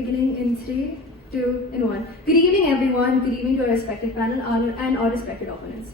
Beginning in 3, 2, and 1. Good evening, everyone. Good evening to our respected panel and our respected opponents.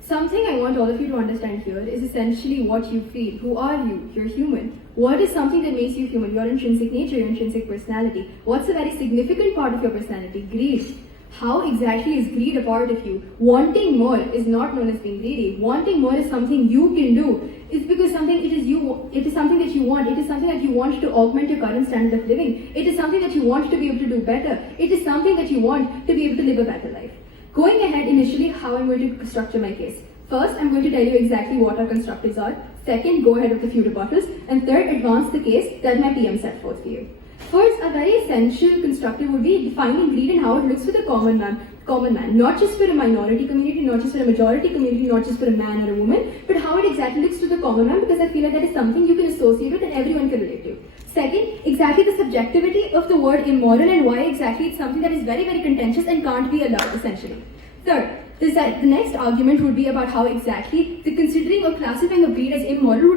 Something I want all of you to understand here is essentially what you feel. Who are you? You're human. What is something that makes you human? Your intrinsic nature, your intrinsic personality. What's a very significant part of your personality? Greed. How exactly is greed a part of you? Wanting more is not known as being greedy. Wanting more is something you can do. It's because it is something that you want. It is something that you want to augment your current standard of living. It is something that you want to be able to do better. It is something that you want to be able to live a better life. Going ahead initially, how I'm going to structure my case. First, I'm going to tell you exactly what our constructives are. Second, go ahead with a few rebuttals. And third, advance the case that my PM set forth for you. First, a very essential constructive would be defining greed and how it looks for the common man, not just for a minority community, not just for a majority community, not just for a man or a woman, but how it exactly looks to the common man, because I feel like that is something you can associate with and everyone can relate to. Second, exactly the subjectivity of the word immoral and why exactly it's something that is very, very contentious and can't be allowed, essentially. Third, the next argument would be about how exactly the considering or classifying of greed as immoral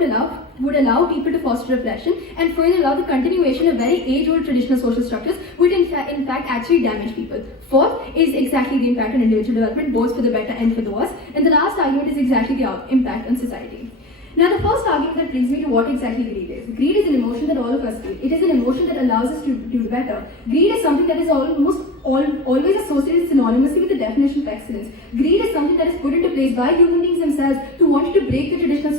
would allow people to foster oppression and further allow the continuation of very age-old traditional social structures would in fact actually damage people. Fourth is exactly the impact on individual development, both for the better and for the worse. And the last argument is exactly the impact on society. Now, the first argument that brings me to what exactly greed is. Greed is an emotion that all of us feel. It is an emotion that allows us to do better. Greed is something that is always associated synonymously with the definition of excellence. Greed is something that is put into place by human beings themselves to want to break the traditional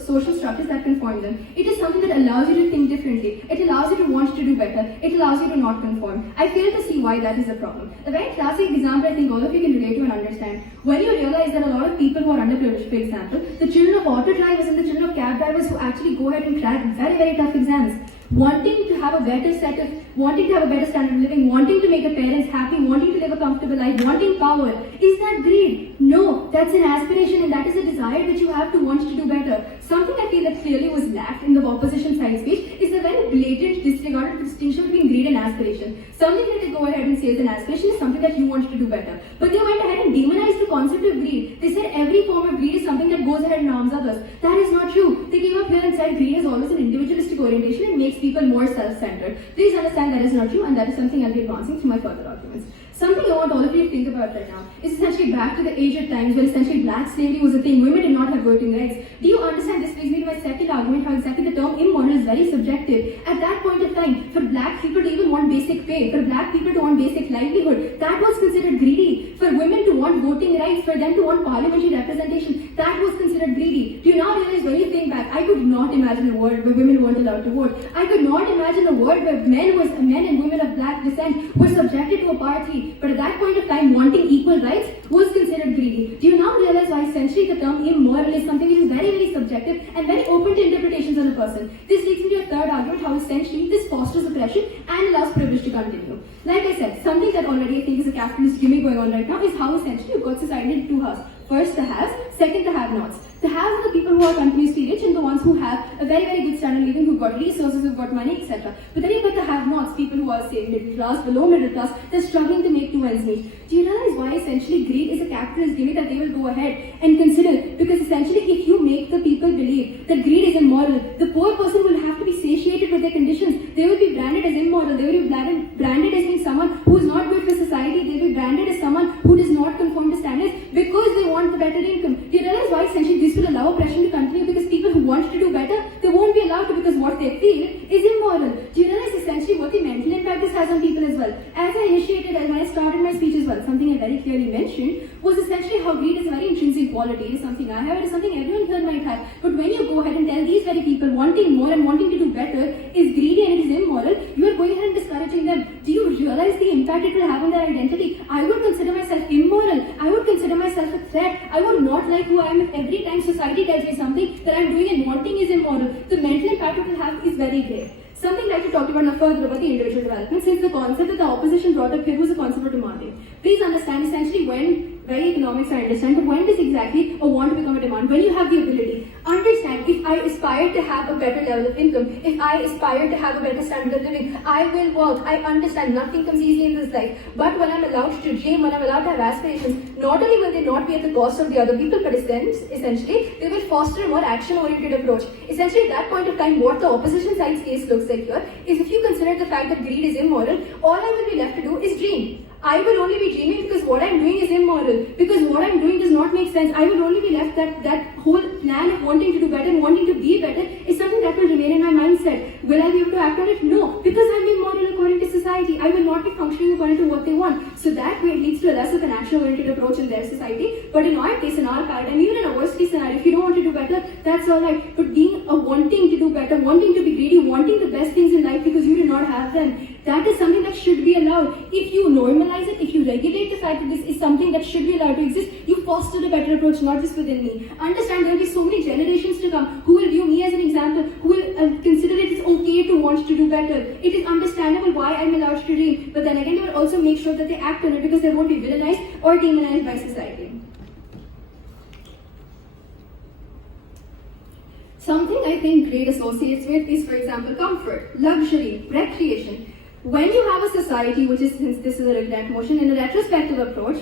social structures that conform them. It is something that allows you to think differently. It allows you to want to do better. It allows you to not conform. I fail to see why that is a problem. A very classic example I think all of you can relate to and understand. When you realize that a lot of people who are underprivileged, for example, the children of auto drivers and the children of cab drivers who actually go ahead and crack very, very tough exams, wanting to have a better standard of living, wanting to make their parents happy, wanting to live a comfortable life, wanting power. Is that greed? No, that's an aspiration and that is a desire that you have to want to do better. Something I feel that clearly was lacked in the opposition side speech is the very blatant disregard of distinction between greed and aspiration. Something that they go ahead and say is an aspiration is something that you want to do better. But they went ahead and demonized the concept of greed. They said every form of greed is something that goes ahead and harms others. That is not true. They came up here and said greed is always an individualistic orientation and makes people more self-centered. Please understand that is not true and that is something I'll be advancing through my further arguments. Something I want all of you to think about right now is essentially back to the age of times when essentially black slavery was a thing. Women did not have voting rights. Do you understand? This brings me to my second argument, how exactly the term immoral is very subjective. At that point of time, for black people to even want basic pay, for black people to want basic livelihood, that was considered greedy. For women to want voting rights, for them to want parliamentary representation, that was considered greedy. Do you now realize when you think back, I could not imagine a world where women weren't allowed to vote. I could not imagine a world where men and women of black descent were subjected to apartheid. But at that point of time, wanting equal rights was considered greedy. Do you now realize why essentially the term immoral is something which is very, very subjective and very open to interpretations on a person? This leads me to a third argument, how essentially this fosters oppression and allows privilege to continue. Like I said, something that already I think is a capitalist gimmick going on right now is how essentially you've got society into two halves. First the haves, second the have-nots. The haves are the people who are continuously rich and the ones who have a very, very good standard of living, who've got resources, who've got money, etc. But then you've got the have-nots, people who are, say, middle class, below middle class, they're struggling to make two ends meet. Do you realize why essentially greed is a capitalist gimmick that they will go ahead and consider? Because essentially if you make the people believe that greed is immoral, the poor person will have to be satiated with their conditions. They will be branded as immoral, they will be branded as being someone who is not good for society, they will be branded as someone who does not conform to standards because they want the better income. Do you realize why essentially this will allow oppression to continue? Because people who want to do better, they won't be allowed to because what they feel is immoral. Do you realize essentially what the mental impact this has on people as well? As I initiated and when I started my speech as well, something I very clearly mentioned was essentially how greed is a very intrinsic quality. It is something I have, it is something everyone here might have. But when you go ahead and tell these very people wanting more and wanting to do better is greedy and it is immoral, you are going ahead and discouraging them. Do you realize the impact it will have on their identity? I would consider myself immoral. I would consider myself a threat. I would not like who I am if every time society tells me something that I am doing and wanting is immoral. The mental impact it will have is very great. Something I'd like to talk about now further about the individual development, since the concept that the opposition brought up here was the concept of demanding. Please understand, essentially, when, very economics I understand, but when does exactly a want to become a demand? When you have the ability. Understand, if I aspire to have a better level of income, if I aspire to have a better standard of living, I will work. I understand nothing comes easy in this life. But when I'm allowed to dream, when I'm allowed to have aspirations, not only will they not be at the cost of the other people, but essentially, they will foster a more action-oriented approach. Essentially, at that point of time, what the opposition side's case looks like here is, if you consider the fact that greed is immoral, all I will be left to do is dream. I will only be dreaming because what I'm doing is immoral, because what I'm doing does not make sense. I will only be left that whole plan of wanting to do better and wanting to be better is something that will remain in my mindset. Will I be able to act on it? No, because I'm immoral according to society. I will not be functioning according to what they want. So that way leads to a less of an action-oriented approach in their society. But in our case, in our paradigm, even in a worst-case scenario, if you don't want to do better, that's all right. But being a wanting to do better, wanting to be greedy, wanting the best things in life because you do not have them, that is something that should be allowed. If you normalize it, if you regulate the fact that this is something that should be allowed to exist, you foster a better approach, not just within me. Understand, there will be so many generations to come who will view me as an example, who will consider it is okay to want to do better. It is understandable why I'm allowed to dream, but then again, they will also make sure that they act on it because they won't be villainized or demonized by society. Something I think greed associates with is, for example, comfort, luxury, recreation. When you have a society, which is, since this is a regret motion, in a retrospective approach,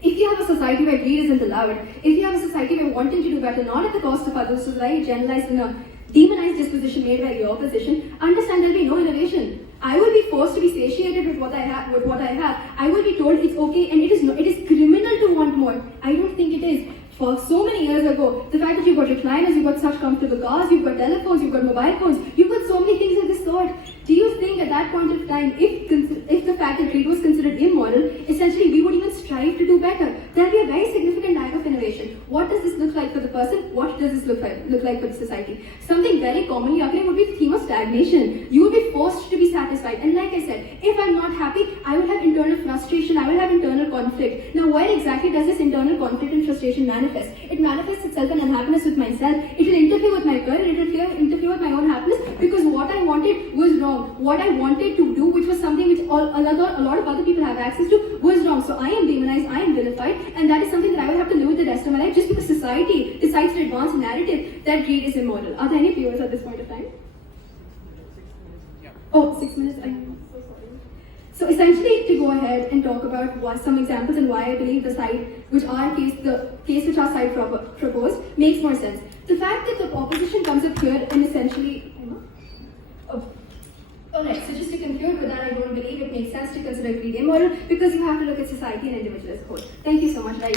if you have a society where greed isn't allowed, if you have a society where wanting to do better, not at the cost of others, so very generalized in a demonized disposition made by your opposition, understand there'll be no innovation. I will be forced to be satiated with what I have. I will be told it's okay, and it is criminal to want more. I don't think it is. For so many years ago, the fact that you've got recliners, you've got such comfortable cars, you've got telephones, you've got mobile phones, you've got so many things of this sort. Do you think at that point of time, if the fact that greed was considered immoral, essentially we would even strive to do better? There'll be a very significant lack of innovation. What does this look like for the person? What does this look like for the society? Something very commonly occurring would be the theme of stagnation. You will be forced to be satisfied. And like I said, if I'm not happy, I will have internal frustration, I will have internal conflict. Now, where exactly does this internal conflict and frustration manifest? It manifests itself in unhappiness with myself. It will interfere with my career, it will interfere with my own happiness, because what I wanted was wrong. What I wanted to do, which was something which a lot of other people have access to, was wrong. So I am demonized, I am vilified, and that is something that I will have to live with the rest of my life just because society decides to advance a narrative that greed is immoral. Are there any viewers at this point of time? Oh, 6 minutes. I'm so sorry. So essentially, to go ahead and talk about some examples and why I believe the case which our side proposed makes more sense. The fact that the opposition comes up here and essentially, alright, so just to conclude with that, I don't believe it makes sense to consider greed immoral because you have to look at society and individuals as a whole. Thank you so much. Very